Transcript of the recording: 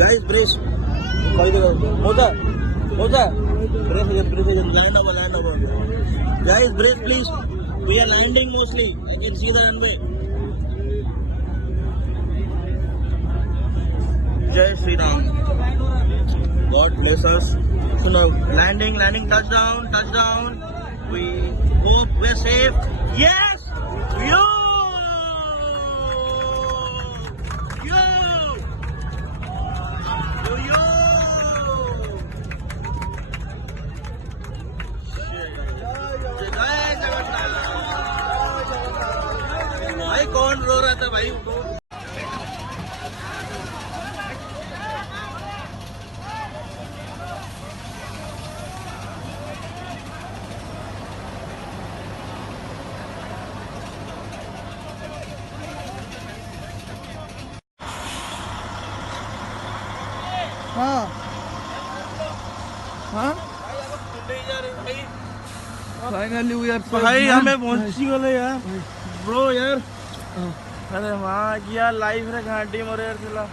Guys, brace. Moza. Brace. Line over. Guys, brace, please. We are landing mostly. I can see the runway. Jai Sri Ram. God bless us. So now, landing, touchdown. We hope we're safe. Yes! Yo! भाई कौन रो रहा था भाई उठो। हाँ हाँ finally we are भाई हमें पहुंची गए यार ब्रो यार। अरे वाह यार लाइफ रे घाटी मोरे यार चला